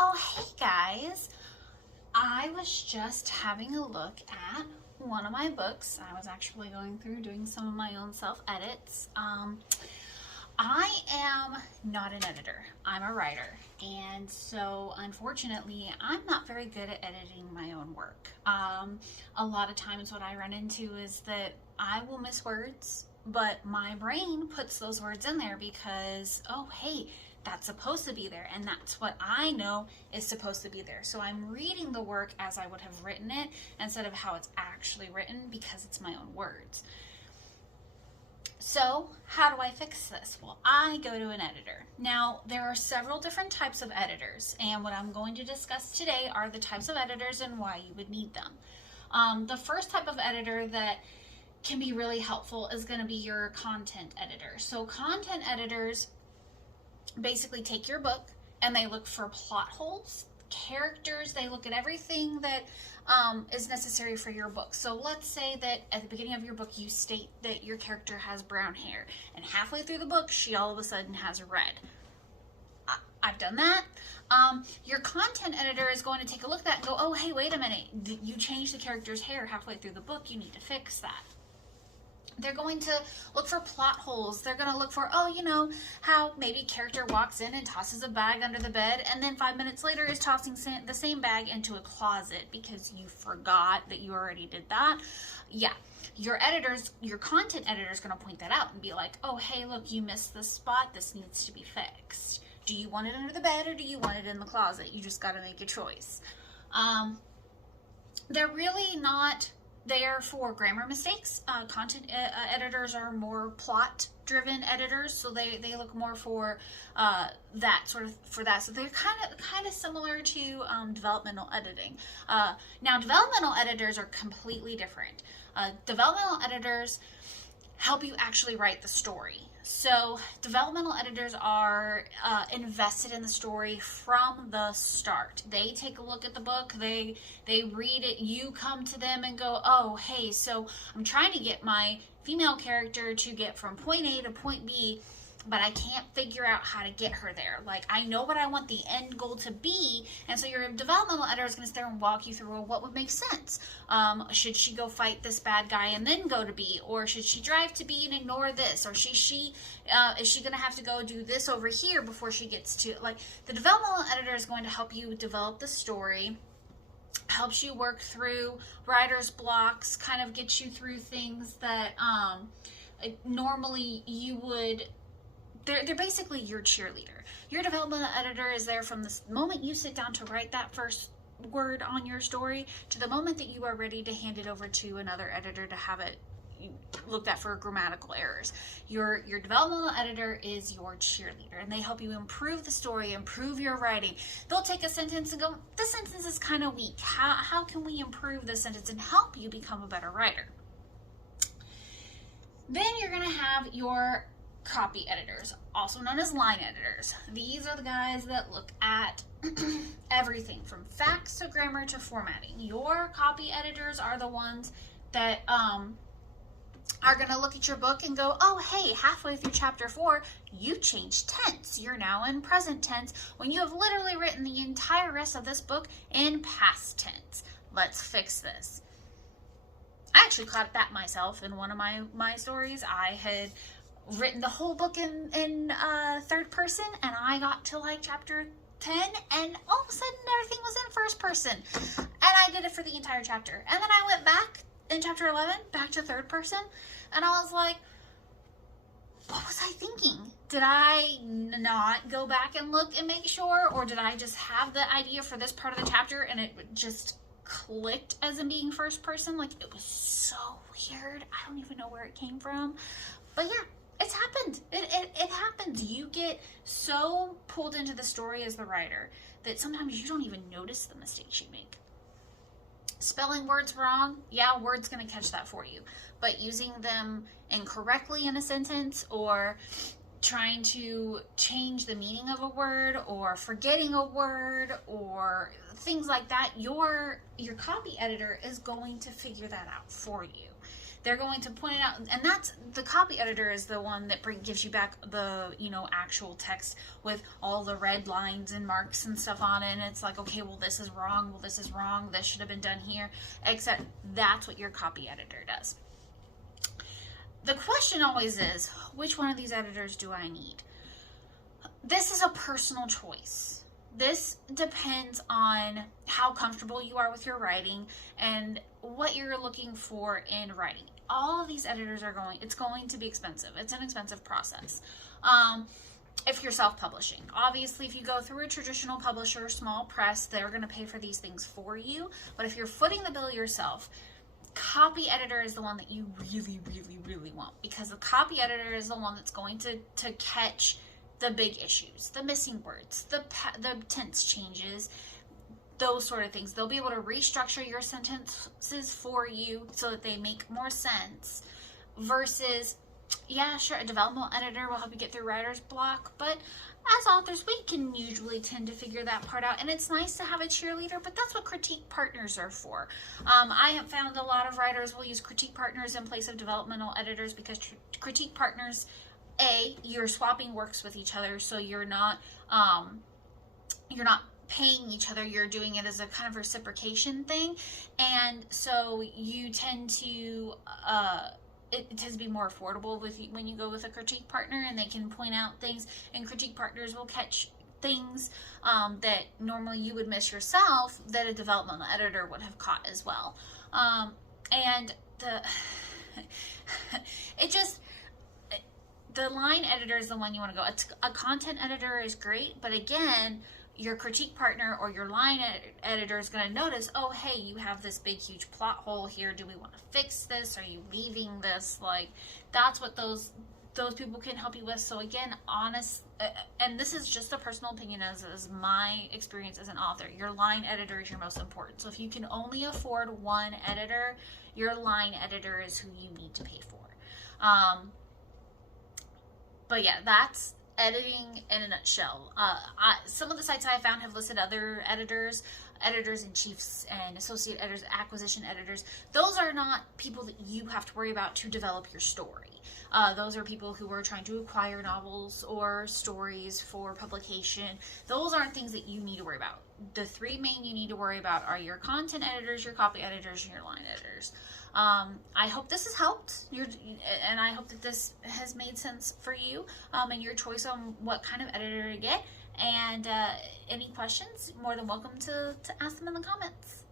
Oh, hey guys. I was just having a look at one of my books. I was actually going through doing some of my own self-edits. I am not an editor. I'm a writer. And so, unfortunately, I'm not very good at editing my own work. A lot of times what I run into is that I will miss words, but my brain puts those words in there because, oh, hey, that's supposed to be there, and that's what I know is supposed to be there. So I'm reading the work as I would have written it instead of how it's actually written because it's my own words. So how do I fix this? Well, I go to an editor. Now, there are several different types of editors, and what I'm going to discuss today are the types of editors and why you would need them. The first type of editor that can be really helpful is going to be your content editor. So content editors basically take your book and they look for plot holes, characters, they look at everything that is necessary for your book. So let's say that at the beginning of your book you state that your character has brown hair, and halfway through the book she all of a sudden has red. I've done that. Your content editor is going to take a look at that and go, oh, hey, wait a minute, you changed the character's hair halfway through the book, you need to fix that. They're going to look for plot holes. They're going to look for, oh, you know, how maybe a character walks in and tosses a bag under the bed, and then 5 minutes later is tossing the same bag into a closet because you forgot that you already did that. Yeah, your content editor is going to point that out and be like, oh, hey, look, you missed this spot. This needs to be fixed. Do you want it under the bed or do you want it in the closet? You just got to make a choice. They're really not there for grammar mistakes. Content editors are more plot-driven editors, so they look more for that. So they're kind of similar to developmental editing. Now, developmental editors are completely different. Developmental editors help you actually write the story. So developmental editors are invested in the story from the start. They take a look at the book, they read it, you come to them and go, oh, hey, so I'm trying to get my female character to get from point A to point B, but I can't figure out how to get her there. Like, I know what I want the end goal to be, and so your developmental editor is going to sit there and walk you through, well, what would make sense? Should she go fight this bad guy and then go to B? Or should she drive to B and ignore this? Or is she going to have to go do this over here before she gets to, like, the developmental editor is going to help you develop the story, helps you work through writer's blocks, kind of get you through things that normally you would. They're basically your cheerleader. Your developmental editor is there from the moment you sit down to write that first word on your story to the moment that you are ready to hand it over to another editor to have it looked at for grammatical errors. Your developmental editor is your cheerleader, and they help you improve the story, improve your writing. They'll take a sentence and go, this sentence is kind of weak. How can we improve this sentence and help you become a better writer? Then you're going to have your copy editors, also known as line editors. These are the guys that look at everything from facts to grammar to formatting. Your copy editors are the ones that are going to look at your book and go, oh, hey, halfway through chapter 4, you changed tense. You're now in present tense when you have literally written the entire rest of this book in past tense. Let's fix this. I actually caught that myself in one of my stories. I had written the whole book in third person, and I got to like chapter 10, and all of a sudden everything was in first person, and I did it for the entire chapter. And then I went back in chapter 11 back to third person, and I was like, what was I thinking? Did I not go back and look and make sure, or did I just have the idea for this part of the chapter and it just clicked as in being first person? Like, it was so weird. I don't even know where it came from, but yeah, it's happened. It happens. You get so pulled into the story as the writer that sometimes you don't even notice the mistakes you make. Spelling words wrong, yeah, Word's going to catch that for you. But using them incorrectly in a sentence, or trying to change the meaning of a word, or forgetting a word, or things like that, your copy editor is going to figure that out for you. they're going to point it out, and that's the copy editor is the one that gives you back the, you know, actual text with all the red lines and marks and stuff on it, and it's like, okay, well, this is wrong, well, this is wrong, this should have been done here, except that's what your copy editor does. The question always is, which one of these editors do I need? This is a personal choice. This depends on how comfortable you are with your writing and what you're looking for in writing. All of these editors it's going to be expensive. It's an expensive process. If you're self-publishing, obviously, if you go through a traditional publisher, small press, they're going to pay for these things for you. But if you're footing the bill yourself, copy editor is the one that you really, really, really want, because the copy editor is the one that's going to catch the big issues, the missing words, the tense changes, those sort of things. They'll be able to restructure your sentences for you so that they make more sense, versus, yeah, sure, a developmental editor will help you get through writer's block, but as authors, we can usually tend to figure that part out, and it's nice to have a cheerleader, but that's what critique partners are for. I have found a lot of writers will use critique partners in place of developmental editors, because critique partners, you're swapping works with each other, so you're not paying each other, you're doing it as a kind of reciprocation thing, and so you tend to it tends to be more affordable when you go with a critique partner, and they can point out things, and critique partners will catch things that normally you would miss yourself that a developmental editor would have caught as well. And the line editor is the one you want to go. A content editor is great, but again, your critique partner or your line editor is going to notice, oh, hey, you have this big, huge plot hole here. Do we want to fix this? Are you leaving this? Like, that's what those people can help you with. So again, and this is just a personal opinion as my experience as an author, your line editor is your most important. So if you can only afford one editor, your line editor is who you need to pay for. But yeah, that's editing in a nutshell. Some of the sites I found have listed other editors in chiefs and associate editors, acquisition editors. Those are not people that you have to worry about to develop your story. Those are people who are trying to acquire novels or stories for publication. Those aren't things that you need to worry about. The three main you need to worry about are your content editors, your copy editors, and your line editors. I hope this has helped, and I hope that this has made sense for you and your choice on what kind of editor to get. And any questions, more than welcome to ask them in the comments.